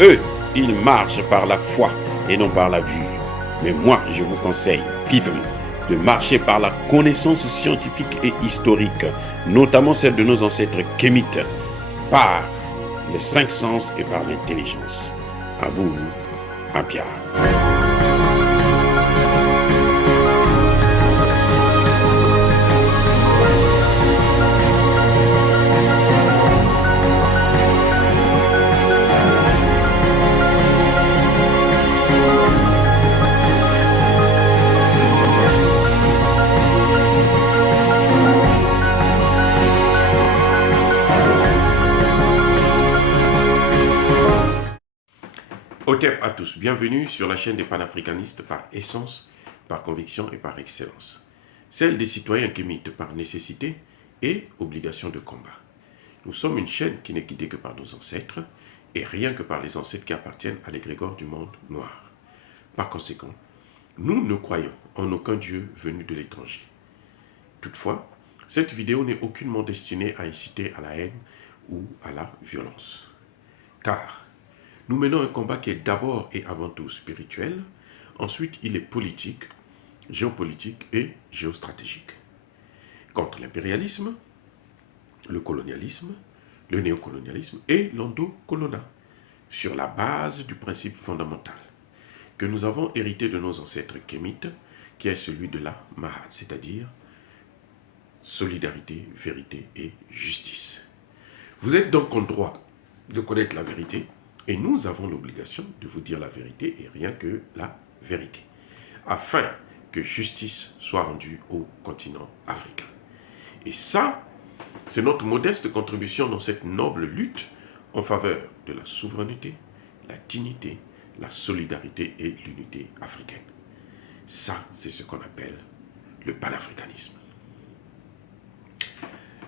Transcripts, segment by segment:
Eux, ils marchent par la foi et non par la vue. Mais moi, je vous conseille vivement de marcher par la connaissance scientifique et historique, notamment celle de nos ancêtres kémites, par les cinq sens et par l'intelligence. Abou Abia. Otep à tous, bienvenue sur la chaîne des panafricanistes par essence, par conviction et par excellence. Celle des citoyens kémites par nécessité et obligation de combat. Nous sommes une chaîne qui n'est guidée que par nos ancêtres et rien que par les ancêtres qui appartiennent à l'égrégore du monde noir. Par conséquent, nous ne croyons en aucun Dieu venu de l'étranger. Toutefois, cette vidéo n'est aucunement destinée à inciter à la haine ou à la violence. Car nous menons un combat qui est d'abord et avant tout spirituel, ensuite il est politique, géopolitique et géostratégique. Contre l'impérialisme, le colonialisme, le néocolonialisme et l'endocolonat, sur la base du principe fondamental que nous avons hérité de nos ancêtres kémites, qui est celui de la Mahat, c'est-à-dire solidarité, vérité et justice. Vous êtes donc en droit de connaître la vérité, et nous avons l'obligation de vous dire la vérité et rien que la vérité, afin que justice soit rendue au continent africain. Et ça, c'est notre modeste contribution dans cette noble lutte en faveur de la souveraineté, la dignité, la solidarité et l'unité africaine. Ça, c'est ce qu'on appelle le panafricanisme.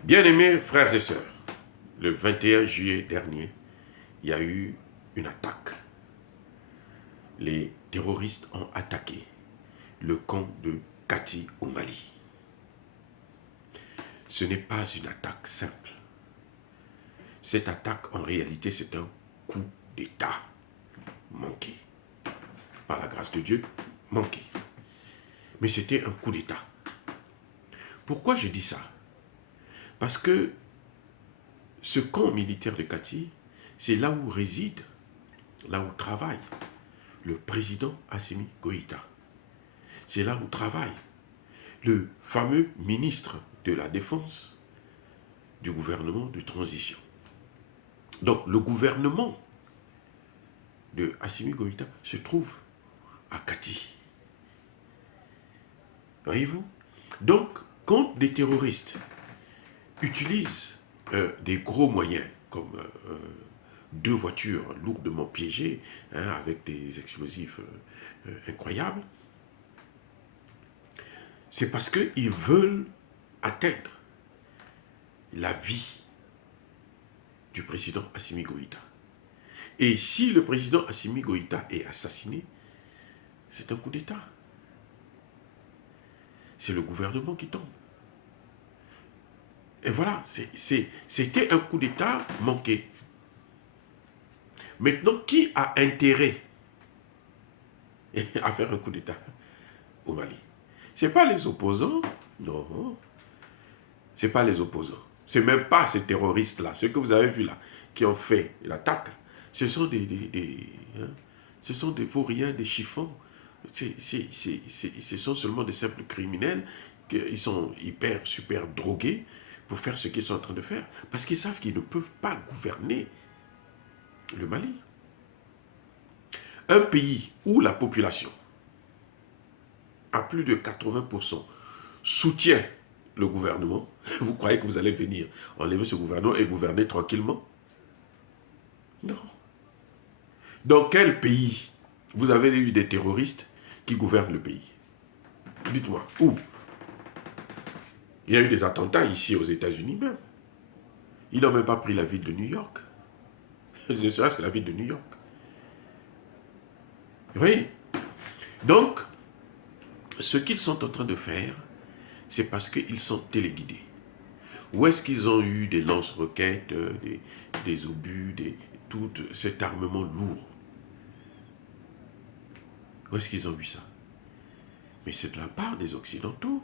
Bien-aimés frères et sœurs, le 21 juillet dernier, il y a eu une attaque. Les terroristes ont attaqué le camp de Kati au Mali. Ce n'est pas une attaque simple. Cette attaque, en réalité, c'est un coup d'État manqué. Par la grâce de Dieu, manqué. Mais c'était un coup d'État. Pourquoi je dis ça? Parce que ce camp militaire de Kati, c'est là où réside, là où travaille le président Assimi Goïta. C'est là où travaille le fameux ministre de la Défense du gouvernement de transition. Donc le gouvernement de Assimi Goïta se trouve à Kati. Voyez-vous? Donc quand des terroristes utilisent des gros moyens comme deux voitures lourdement piégées, avec des explosifs incroyables, c'est parce qu'ils veulent atteindre la vie du président Assimi Goïta. Et si le président Assimi Goïta est assassiné, c'est un coup d'État. C'est le gouvernement qui tombe. Et voilà, c'était un coup d'État manqué. Maintenant, qui a intérêt à faire un coup d'État au Mali? Ce n'est pas les opposants, non. Ce n'est pas les opposants. Ce n'est même pas ces terroristes-là, ceux que vous avez vus là, qui ont fait l'attaque. Ce sont ce sont des vauriens, des chiffons. Ce sont seulement des simples criminels. Ils sont super drogués pour faire ce qu'ils sont en train de faire. Parce qu'ils savent qu'ils ne peuvent pas gouverner le Mali. Un pays où la population, à plus de 80%, soutient le gouvernement, vous croyez que vous allez venir enlever ce gouvernement et gouverner tranquillement? Non. Dans quel pays vous avez eu des terroristes qui gouvernent le pays? Dites-moi, où? Il y a eu des attentats ici aux États-Unis même. Ils n'ont même pas pris la ville de New York. Ne serait-ce que la ville de New York. Vous voyez? Donc, ce qu'ils sont en train de faire, c'est parce qu'ils sont téléguidés. Où est-ce qu'ils ont eu des lance-roquettes, des obus, tout cet armement lourd? Où est-ce qu'ils ont vu ça? Mais c'est de la part des Occidentaux,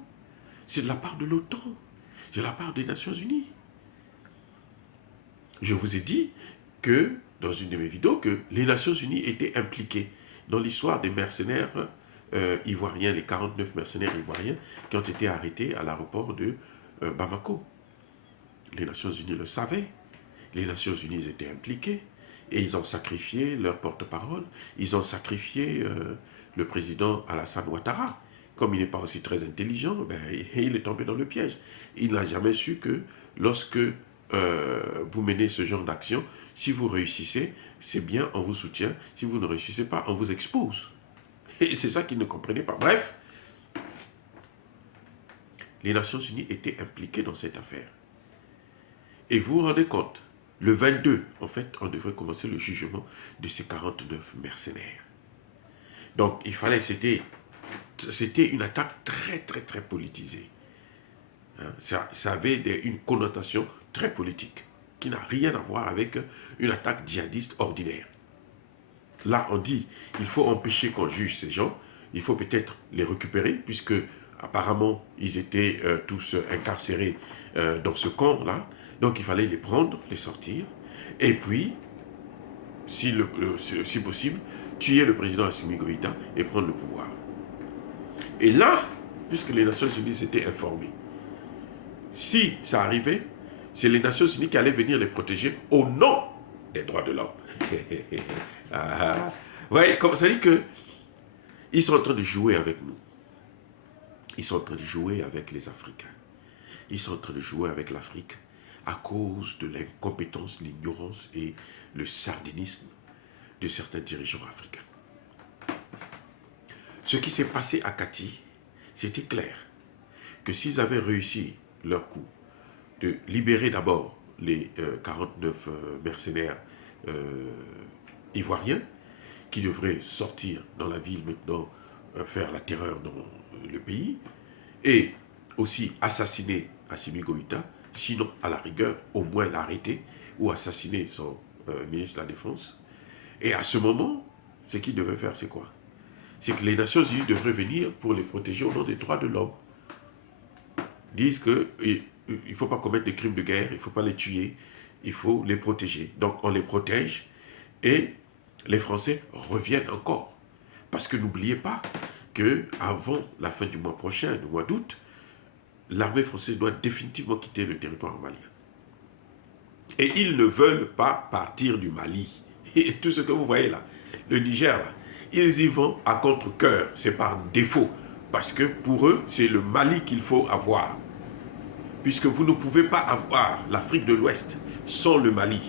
c'est de la part de l'OTAN, c'est de la part des Nations Unies. Je vous ai dit que, dans une de mes vidéos, que les Nations Unies étaient impliquées dans l'histoire des mercenaires ivoiriens, les 49 mercenaires ivoiriens qui ont été arrêtés à l'aéroport de Bamako. Les Nations Unies le savaient, les Nations Unies étaient impliquées, et ils ont sacrifié leur porte-parole, ils ont sacrifié le président Alassane Ouattara. Comme il n'est pas aussi très intelligent, ben, il est tombé dans le piège. Il n'a jamais su que lorsque vous menez ce genre d'action, si vous réussissez, c'est bien, on vous soutient. Si vous ne réussissez pas, on vous expose. Et c'est ça qu'il ne comprenait pas. Bref, les Nations Unies étaient impliquées dans cette affaire. Et vous vous rendez compte, le 22, en fait, on devrait commencer le jugement de ces 49 mercenaires. Donc, il fallait, c'était une attaque très, très, très politisée. Hein, ça avait une connotation très politique, qui n'a rien à voir avec une attaque djihadiste ordinaire. Là, on dit, il faut empêcher qu'on juge ces gens, il faut peut-être les récupérer, puisque apparemment, ils étaient tous incarcérés dans ce camp-là. Donc, il fallait les prendre, les sortir, et puis, si possible, tuer le président Assimi Goïta et prendre le pouvoir. Et là, puisque les Nations Unies étaient informées, si ça arrivait, c'est les Nations Unies qui allaient venir les protéger au nom des droits de l'homme. Vous voyez, ça dit que ils sont en train de jouer avec nous. Ils sont en train de jouer avec les Africains. Ils sont en train de jouer avec l'Afrique à cause de l'incompétence, l'ignorance et le sardinisme de certains dirigeants africains. Ce qui s'est passé à Kati, c'était clair que s'ils avaient réussi leur coup de libérer d'abord les 49 mercenaires ivoiriens qui devraient sortir dans la ville maintenant, faire la terreur dans le pays, et aussi assassiner Assimi Goïta, sinon à la rigueur au moins l'arrêter ou assassiner son ministre de la Défense. Et à ce moment, ce qu'ils devaient faire, c'est quoi? C'est que les Nations Unies devraient venir pour les protéger au nom des droits de l'homme. Disent qu'il ne faut pas commettre des crimes de guerre, il ne faut pas les tuer, il faut les protéger. Donc on les protège et les Français reviennent encore. Parce que n'oubliez pas qu'avant la fin du mois prochain, le mois d'août, l'armée française doit définitivement quitter le territoire malien. Et ils ne veulent pas partir du Mali. Et tout ce que vous voyez là, le Niger là, ils y vont à contre-cœur, c'est par défaut. Parce que pour eux, c'est le Mali qu'il faut avoir. Puisque vous ne pouvez pas avoir l'Afrique de l'Ouest sans le Mali.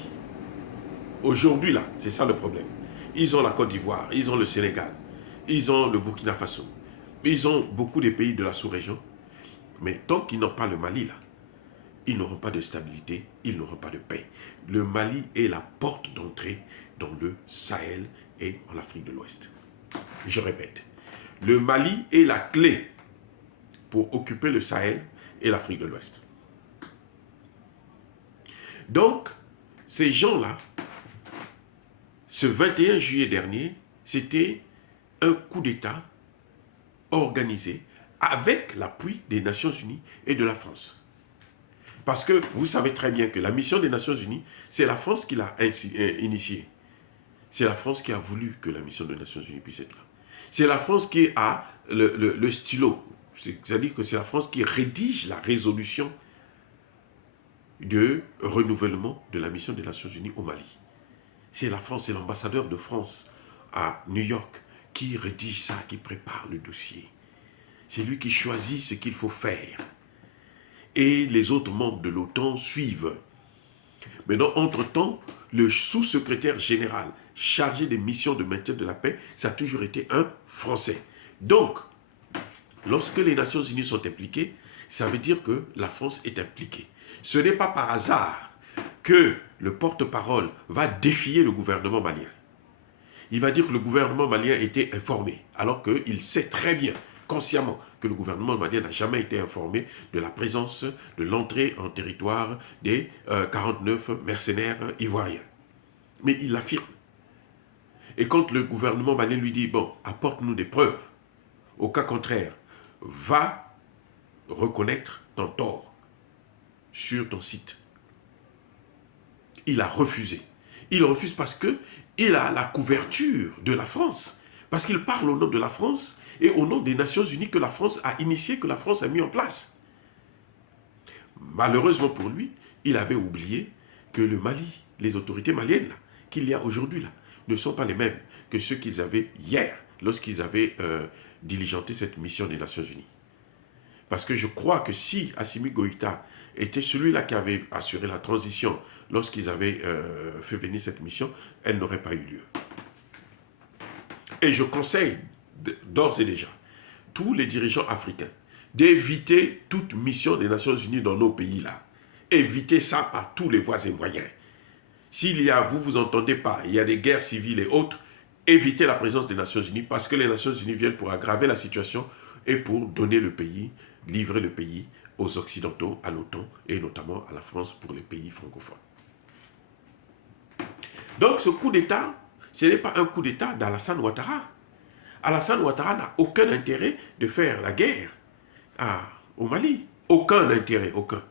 Aujourd'hui là, c'est ça le problème. Ils ont la Côte d'Ivoire, ils ont le Sénégal, ils ont le Burkina Faso, ils ont beaucoup de pays de la sous-région. Mais tant qu'ils n'ont pas le Mali là, ils n'auront pas de stabilité, ils n'auront pas de paix. Le Mali est la porte d'entrée dans le Sahel et en Afrique de l'Ouest. Je répète, le Mali est la clé pour occuper le Sahel et l'Afrique de l'Ouest. Donc, ces gens-là, ce 21 juillet dernier, c'était un coup d'État organisé avec l'appui des Nations Unies et de la France. Parce que vous savez très bien que la mission des Nations Unies, c'est la France qui l'a initiée. C'est la France qui a voulu que la mission des Nations Unies puisse être là. C'est la France qui a le stylo. C'est-à-dire que c'est la France qui rédige la résolution de renouvellement de la mission des Nations Unies au Mali. C'est la France, c'est l'ambassadeur de France à New York qui rédige ça, qui prépare le dossier. C'est lui qui choisit ce qu'il faut faire. Et les autres membres de l'OTAN suivent. Maintenant, entre-temps, le sous-secrétaire général chargé des missions de maintien de la paix, ça a toujours été un Français. Donc, lorsque les Nations Unies sont impliquées, ça veut dire que la France est impliquée. Ce n'est pas par hasard que le porte-parole va défier le gouvernement malien. Il va dire que le gouvernement malien était informé, alors qu'il sait très bien, consciemment, que le gouvernement malien n'a jamais été informé de la présence, de l'entrée en territoire des 49 mercenaires ivoiriens. Mais il l'affirme. Et quand le gouvernement malien lui dit, bon, apporte-nous des preuves, au cas contraire, va reconnaître ton tort sur ton site. Il a refusé. Il refuse parce qu'il a la couverture de la France. Parce qu'il parle au nom de la France et au nom des Nations Unies que la France a initié, que la France a mis en place. Malheureusement pour lui, il avait oublié que le Mali, les autorités maliennes qu'il y a aujourd'hui là, ne sont pas les mêmes que ceux qu'ils avaient hier, lorsqu'ils avaient diligenté cette mission des Nations Unies. Parce que je crois que si Assimi Goïta était celui-là qui avait assuré la transition lorsqu'ils avaient fait venir cette mission, elle n'aurait pas eu lieu. Et je conseille d'ores et déjà tous les dirigeants africains d'éviter toute mission des Nations Unies dans nos pays-là. Évitez ça par tous les voies et moyens. S'il y a, vous vous entendez pas, il y a des guerres civiles et autres, évitez la présence des Nations Unies parce que les Nations Unies viennent pour aggraver la situation et pour donner le pays, livrer le pays aux Occidentaux, à l'OTAN et notamment à la France pour les pays francophones. Donc ce coup d'État, ce n'est pas un coup d'État d'Alassane Ouattara. Alassane Ouattara n'a aucun intérêt de faire la guerre au Mali. Aucun intérêt, aucun.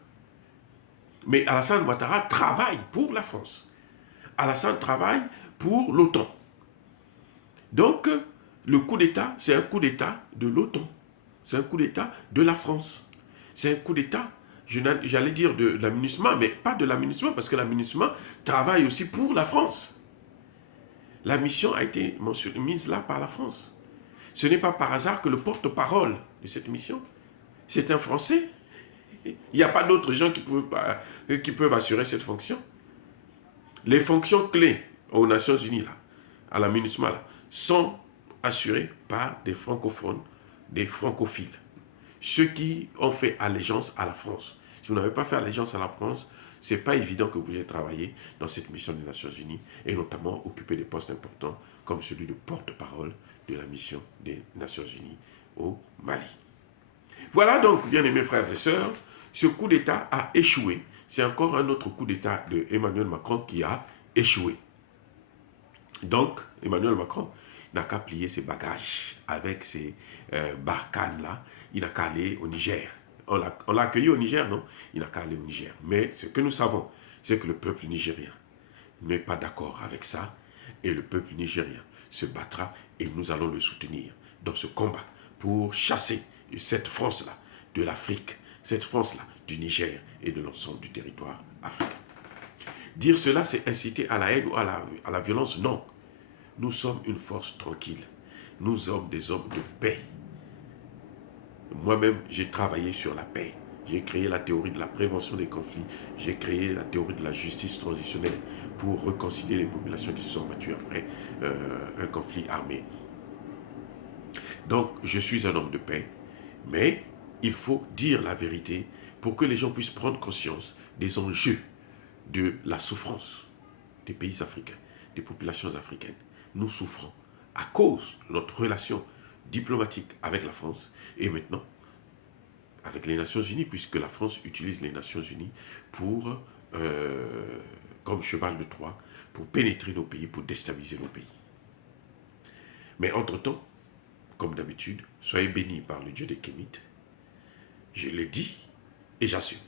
Mais Alassane Ouattara travaille pour la France. Alassane travaille pour l'OTAN. Donc, le coup d'État, c'est un coup d'État de l'OTAN. C'est un coup d'État de la France. C'est un coup d'État, j'allais dire de la MINUSMA, mais pas de la MINUSMA, parce que la MINUSMA travaille aussi pour la France. La mission a été mise là par la France. Ce n'est pas par hasard que le porte-parole de cette mission, c'est un Français. Il n'y a pas d'autres gens qui peuvent assurer cette fonction. Les fonctions clés aux Nations Unies, là, à la MINUSMA, là, sont assurées par des francophones, des francophiles. Ceux qui ont fait allégeance à la France. Si vous n'avez pas fait allégeance à la France, ce n'est pas évident que vous ayez travaillé dans cette mission des Nations Unies et notamment occuper des postes importants comme celui de porte-parole de la mission des Nations Unies au Mali. Voilà donc, bien aimés frères et sœurs, ce coup d'État a échoué. C'est encore un autre coup d'État de Emmanuel Macron qui a échoué. Donc, Emmanuel Macron n'a qu'à plier ses bagages avec ses barcanes-là. Il n'a qu'à aller au Niger. On l'a accueilli au Niger, non? Il n'a qu'à aller au Niger. Mais ce que nous savons, c'est que le peuple nigérien n'est pas d'accord avec ça. Et le peuple nigérien se battra et nous allons le soutenir dans ce combat pour chasser cette France-là de l'Afrique, cette France-là du Niger et de l'ensemble du territoire africain. Dire cela, c'est inciter à la haine ou à la violence? Non. Nous sommes une force tranquille. Nous sommes des hommes de paix. Moi-même, j'ai travaillé sur la paix. J'ai créé la théorie de la prévention des conflits. J'ai créé la théorie de la justice transitionnelle pour réconcilier les populations qui se sont battues après un conflit armé. Donc, je suis un homme de paix. Mais il faut dire la vérité pour que les gens puissent prendre conscience des enjeux de la souffrance des pays africains, des populations africaines. Nous souffrons à cause de notre relation diplomatique avec la France et maintenant avec les Nations Unies, puisque la France utilise les Nations Unies pour, comme cheval de Troie, pour pénétrer nos pays, pour déstabiliser nos pays. Mais entre-temps, comme d'habitude, soyez bénis par le Dieu des Kémites. Je l'ai dit et j'assume.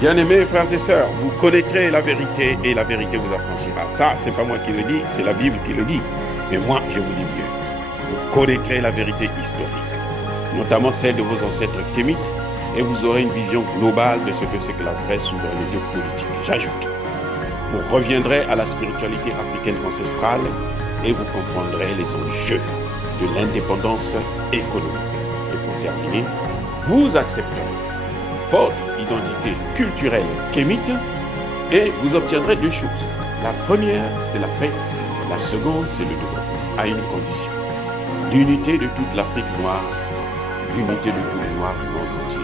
Bien-aimés frères et sœurs, vous connaîtrez la vérité et la vérité vous affranchira. Ça, c'est pas moi qui le dis, c'est la Bible qui le dit. Mais moi, je vous dis mieux. Vous connaîtrez la vérité historique, notamment celle de vos ancêtres kémites, et vous aurez une vision globale de ce que c'est que la vraie souveraineté politique. J'ajoute, vous reviendrez à la spiritualité africaine ancestrale et vous comprendrez les enjeux de l'indépendance économique. Et pour terminer, vous accepterez votre identité culturelle kémite et vous obtiendrez deux choses. La première, c'est la paix. La seconde, c'est le développement, à une condition. L'unité de toute l'Afrique noire, l'unité de tous les Noirs du monde entier.